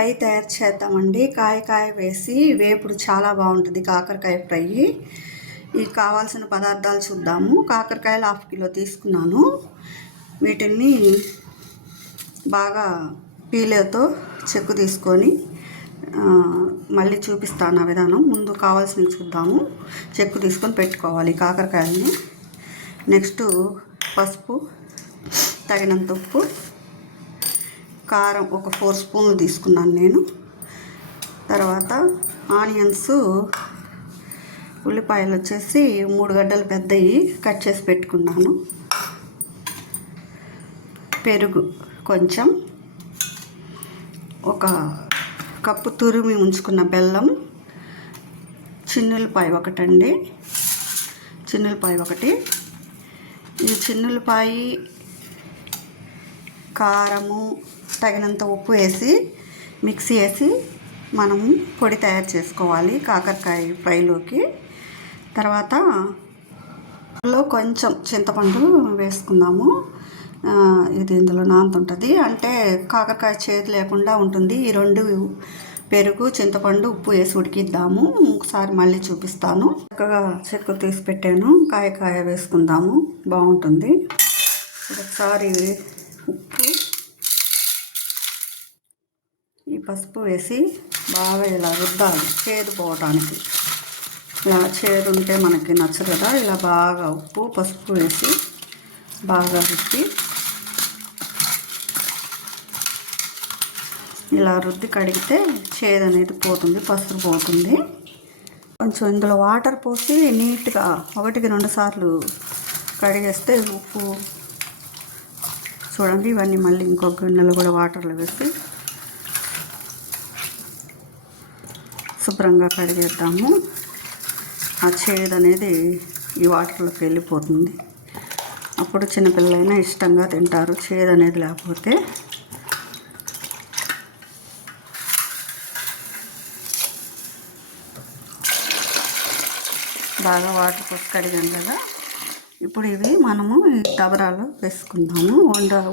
Fry తయారు చేద్దామండి. కాయ వేసి వేపుడు చాలా బాగుంటుంది కాకరకాయ ఫ్రై. ఈ కావాల్సిన పదార్థాలు చూద్దాము. కాకరకాయలు 1/2 కిలో తీసుకున్నాను. వీటిని బాగా పీలేతో చెక్కు తీసుకొని మళ్ళీ చూపిస్తాను ఆ విధానం. ముందు కావాల్సినవి చూద్దాము. చెక్కు తీసుకొని పెట్టుకోవాలి కాకరకాయలని. నెక్స్ట్ పసుపు, తగినంత ఉప్పు, కారం ఒక 4 స్పూన్లు తీసుకున్నాను నేను. తర్వాత ఆనియన్స్, ఉల్లిపాయలు వచ్చేసి 3 గడ్డలు పెద్దవి కట్ చేసి పెట్టుకున్నాను. పెరుగు కొంచెం, ఒక కప్పు తురిమి ఉంచుకున్న బెల్లం, చిన్నులపాయ ఒకటండి, చిన్నులపాయ ఒకటి. ఈ చిన్నులపాయ, కారము, తగినంత ఉప్పు వేసి మిక్సీ వేసి మనం పొడి తయారు చేసుకోవాలి కాకరకాయ ఫ్రైలోకి. తర్వాత కొంచెం చింతపండు వేసుకుందాము. ఇది ఇందులో నానుతుంటుంది, అంటే కాకరకాయ చేదు లేకుండా ఉంటుంది. ఈ 2 పెరుగు, చింతపండు, ఉప్పు వేసి ఉడికిద్దాము. ఒకసారి మళ్ళీ చూపిస్తాను. చక్కగా చెక్కు తీసి పెట్టాను. కాయ వేసుకుందాము, బాగుంటుంది. ఒకసారి ఉప్పు, ఈ పసుపు వేసి బాగా ఇలా రుద్దాలి చేదు పోవటానికి. ఇలా చేదు ఉంటే మనకి నచ్చదు కదా. ఇలా బాగా ఉప్పు, పసుపు వేసి బాగా రుద్ది, ఇలా రుద్ది కడిగితే చేదు అనేది పోతుంది, పసుపు పోతుంది. కొంచెం ఇందులో వాటర్ పోసి నీట్గా 1కి 2 సార్లు కడిగేస్తే ఉప్పు చూడండి. ఇవన్నీ మళ్ళీ ఇంకొక గిన్నెలు కూడా వాటర్లో వేసి శుభ్రంగా కడిగేద్దాము. ఆ చేదు అనేది ఈ వాటర్లోకి వెళ్ళిపోతుంది. అప్పుడు చిన్నపిల్లలైనా ఇష్టంగా తింటారు, చేదు అనేది లేకపోతే. బాగా వాటర్ పోసి కడిగాం కదా. ఇప్పుడు ఇవి మనము ఈ దబరాలో వేసుకుందాము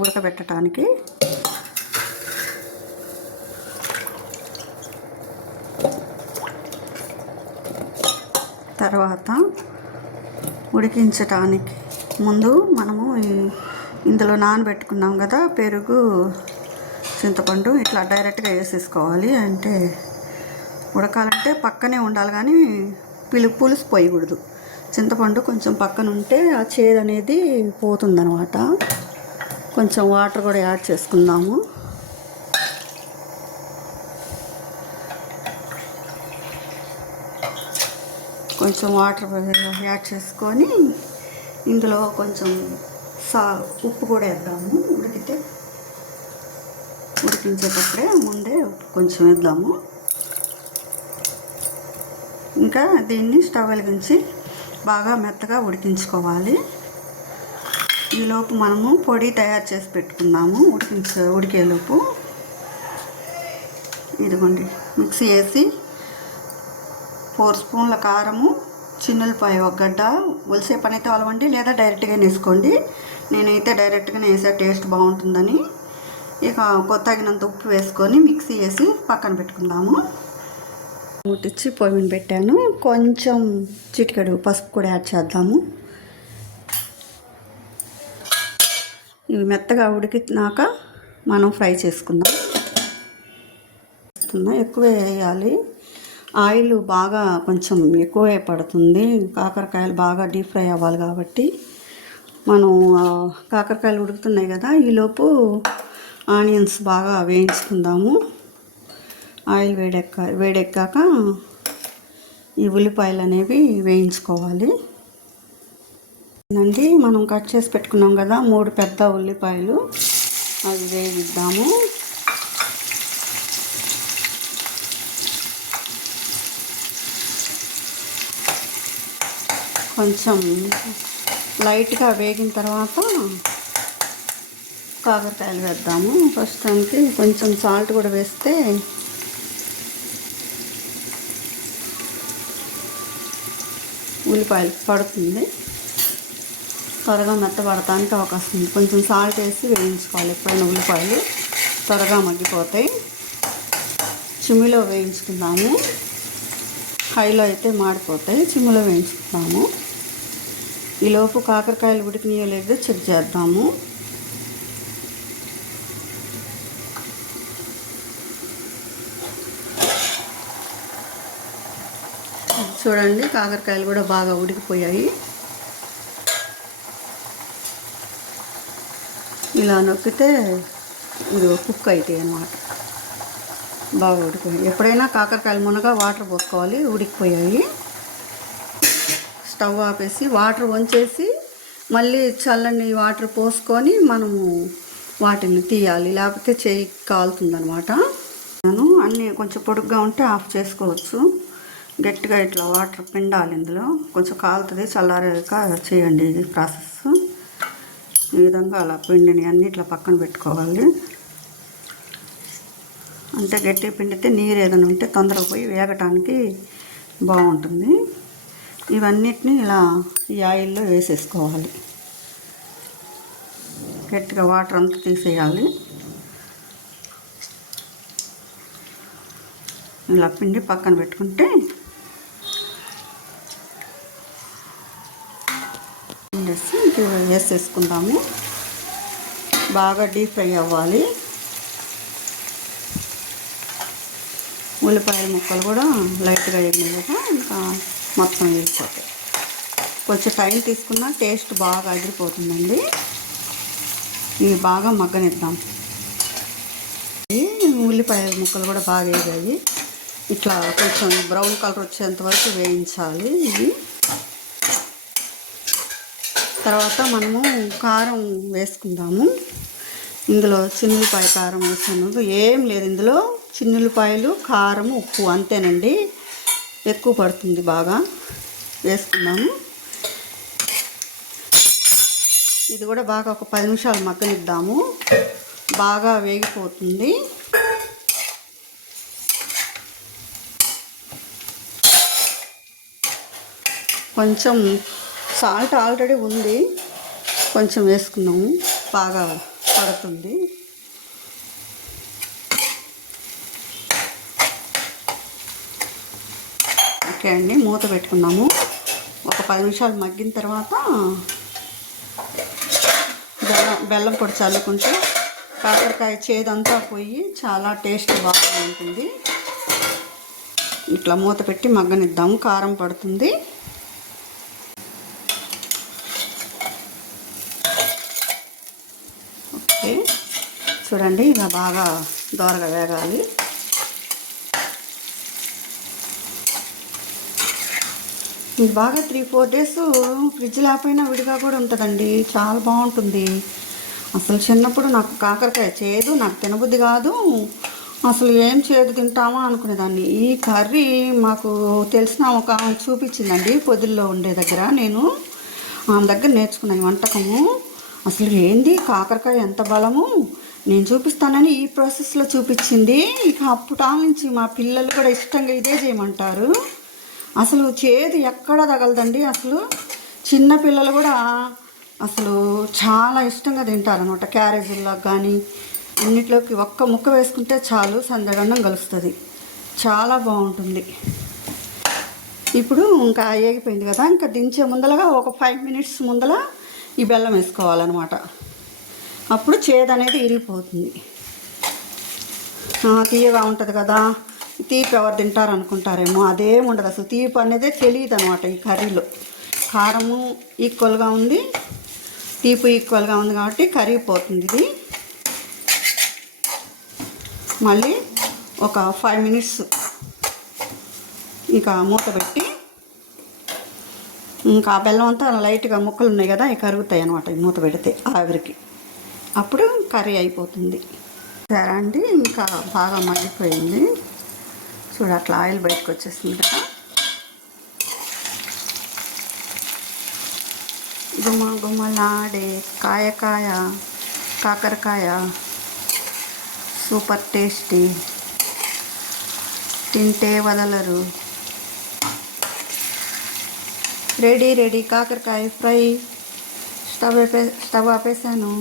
ఉడకబెట్టడానికి. తర్వాత ఉడికించటానికి ముందు మనము ఇందులో నానబెట్టుకున్నాం కదా పెరుగు, చింతపండు, ఇట్లా డైరెక్ట్గా వేసేసుకోవాలి. అంటే ఉడకాలంటే పక్కనే ఉండాలి, కానీ పులుసు పోయకూడదు. చింతపండు కొంచెం పక్కన ఉంటే ఆ చేదు అనేది పోతుందన్నమాట. కొంచెం వాటర్ కూడా యాడ్ చేసుకుందాము. కొంచెం వాటర్ యాడ్ చేసుకొని ఇందులో కొంచెం ఉప్పు కూడా వేద్దాము. ఉడికించేటప్పుడే ముందే కొంచెం వేద్దాము. ఇంకా దీన్ని స్టవ్ వెలిగించి బాగా మెత్తగా ఉడికించుకోవాలి. ఈలోపు మనము పొడి తయారు చేసి పెట్టుకుందాము. ఉడికేలోపు ఇదిగోండి, మిక్సీ వేసి 4 స్పూన్ల కారము, చిన్నులపాయ 1 గడ్డ, ఒలిసే పని అయితే అలవండి, లేదా డైరెక్ట్గా వేసుకోండి. నేనైతే డైరెక్ట్గానే వేసే, టేస్ట్ బాగుంటుందని. ఇక తగినంత ఉప్పు వేసుకొని మిక్సీ వేసి పక్కన పెట్టుకుందాము. ముట్టించి పొయ్యి మీద పెట్టాను. కొంచెం చిటికెడు పసుపు కూడా యాడ్ చేద్దాము. ఇవి మెత్తగా ఉడికినాక మనం ఫ్రై చేసుకుందాం. ఎక్కువే వేయాలి, ఆయిల్ బాగా కొంచెం ఎక్కువే పడుతుంది. కాకరకాయలు బాగా డీప్ ఫ్రై అవ్వాలి కాబట్టి. మనం కాకరకాయలు ఉడుకుతున్నాయి కదా, ఈలోపు ఆనియన్స్ బాగా వేయించుకుందాము. ఆయిల్ వేడెక్కాక ఈ ఉల్లిపాయలు అనేవి వేయించుకోవాలి. అండి, మనం కట్ చేసి పెట్టుకున్నాం కదా 3 పెద్ద ఉల్లిపాయలు, అవి వేగిద్దాము. కొంచెం లైట్గా వేగిన తర్వాత కాకరకాయలు వేద్దాము. ప్రస్తుతానికి కొంచెం సాల్ట్ కూడా వేస్తే ఉల్లిపాయలు పడుతుంది, త్వరగా మెత్తబడటానికి అవకాశం ఉంది. కొంచెం సాల్ట్ వేసి వేయించుకోవాలి. ఎప్పుడైనా ఉల్లిపాయలు త్వరగా మగ్గిపోతాయి. చిమ్మిలో వేయించుకుందాము. హైలో అయితే మాడిపోతాయి, చిమ్మిలో వేయించుకుందాము. ఈలోపు కాకరకాయలు ఉడికినాయో లేదో చెక్ చేద్దాము. చూడండి, కాకరకాయలు కూడా బాగా ఉడికిపోయాయి. ఇలా నొక్కితే ఇది కుక్ అవుతాయి అన్నమాట. బాగా ఉడికిపోయాయి. ఎప్పుడైనా కాకరకాయలు మునగా వాటర్ పోసుకోవాలి. ఉడికిపోయాయి. స్టవ్ ఆపేసి వాటర్ వంచేసి మళ్ళీ చల్లని వాటర్ పోసుకొని మనము వాటిని తీయాలి, లేకపోతే చేయి కాలుతుందనమాట. నేను అన్నీ కొంచెం పొడుగ్గా ఉంటే ఆఫ్ చేసుకోవచ్చు. గట్టిగా ఇట్లా వాటర్ పిండాలి, ఇందులో కొంచెం కాలుతుంది. చల్లారాక చేయండి ఇది ప్రాసెస్. ఈ విధంగా అలా పిండిని అన్నీ ఇట్లా పక్కన పెట్టుకోవాలి. అంటే గట్టిగా పిండితే నీరు ఏదైనా ఉంటే తొందరగా పోయి వేగటానికి బాగుంటుంది. ఇవన్నిటిని ఇలా ఈ ఆయిల్లో వేసేసుకోవాలి. గట్టిగా వాటర్ అంతా తీసేయాలి. ఇలా పిండి పక్కన పెట్టుకుంటే వేసేసుకుందాము. బాగా డీప్ ఫ్రై అవ్వాలి. ఉల్లిపాయ ముక్కలు కూడా లైట్గా వేగినాయి కదా, ఇంకా మొత్తం వేగిపోతాయి. కొంచెం టైం తీసుకున్నా టేస్ట్ బాగా అదిరిపోతుందండి. ఇవి బాగా మగ్గనిద్దాం. ఉల్లిపాయ ముక్కలు కూడా బాగా వేగాయి. ఇట్లా కొంచెం బ్రౌన్ కలర్ వచ్చేంత వరకు వేయించాలి. ఇవి తర్వాత మనము కారం వేసుకుందాము. ఇందులో చిన్నులపాయ కారం వేసాను. ఏం లేదు, ఇందులో చిన్నులపాయలు, కారం, ఉప్పు అంతేనండి. ఎక్కువ పడుతుంది. బాగా వేసుకున్నాము. ఇది కూడా బాగా ఒక 10 నిమిషాలు మగ్గనిద్దాము. బాగా వేగిపోతుంది. కొంచెం సాల్ట్ ఆల్రెడీ ఉంది, కొంచెం వేసుకున్నాము. బాగా పడుతుంది. ఓకే అండి, మూత పెట్టుకున్నాము. ఒక 10 నిమిషాలు మగ్గిన తర్వాత బెల్లం పొడి చల్లుకుంటే కాకరకాయ చేదంతా పోయి చాలా టేస్ట్ బాగా ఉంటుంది. ఇట్లా మూత పెట్టి మగ్గనిద్దాము. కారం పడుతుంది. ఓకే, చూడండి, ఇలా బాగా దోరగా వేగాలి. ఇది బాగా 3-4 డేస్ ఫ్రిడ్జ్ లేకపోయినా విడిగా కూడా ఉంటుందండి. చాలా బాగుంటుంది. అసలు చిన్నప్పుడు నాకు కాకరకాయ చేదు, నాకు తినబుద్ధి కాదు. అసలు ఏం చేదు తింటామా అనుకునేదాన్ని. ఈ కర్రీ మాకు తెలిసిన ఒక చూపించిందండి, పొదిల్లో ఉండే దగ్గర. నేను ఆమె దగ్గర నేర్చుకున్నాను వంటకము. అసలు ఏంది కాకరకాయ ఎంత బలము, నేను చూపిస్తానని ఈ ప్రాసెస్లో చూపించింది. ఇక అప్పటి నుంచి మా పిల్లలు కూడా ఇష్టంగా ఇదే చేయమంటారు. అసలు చేదు ఎక్కడ తగలదండి. అసలు చిన్న పిల్లలు కూడా అసలు చాలా ఇష్టంగా తింటారనమాట. క్యారేజీల్లో కానీ అన్నిట్లోకి ఒక్క ముక్క వేసుకుంటే చాలు, సందగండం కలుస్తుంది. చాలా బాగుంటుంది. ఇప్పుడు ఇంకా ఏగిపోయింది కదా, ఇంకా దించే ముందలగా ఒక 5 మినిట్స్ ముందల ఈ బెల్లం వేసుకోవాలన్నమాట. అప్పుడు చేదు అనేది ఇరిగిపోతుంది. తీయగా ఉంటుంది కదా, తీపి ఎవరు తింటారు అనుకుంటారేమో. అదేం ఉండదు. అసలు తీపి అనేదే తెలియదు అనమాట ఈ కర్రీలో. కారము ఈక్వల్గా ఉంది, తీపి ఈక్వల్గా ఉంది కాబట్టి కరిగిపోతుంది. ఇది మళ్ళీ ఒక 5 మినిట్స్ ఇంకా మూత పెట్టి, ఇంకా ఆ బెల్లం అంతా లైట్గా ముక్కలు ఉన్నాయి కదా, అవి కరుగుతాయి అనమాట ఈ మూత పెడితే ఆవిరికి. అప్పుడు కర్రీ అయిపోతుంది. సరే అండి, ఇంకా బాగా మగ్గిపోయింది. చూడ అట్లా ఆయిల్ బయటకు వచ్చేసింది కదా. గుమ్మలాడే కాయ కాకరకాయ సూపర్ టేస్టీ, తింటే వదలరు. రెడీ కాకరకాయ ఫ్రై. స్టవ్ ఆపేసాను.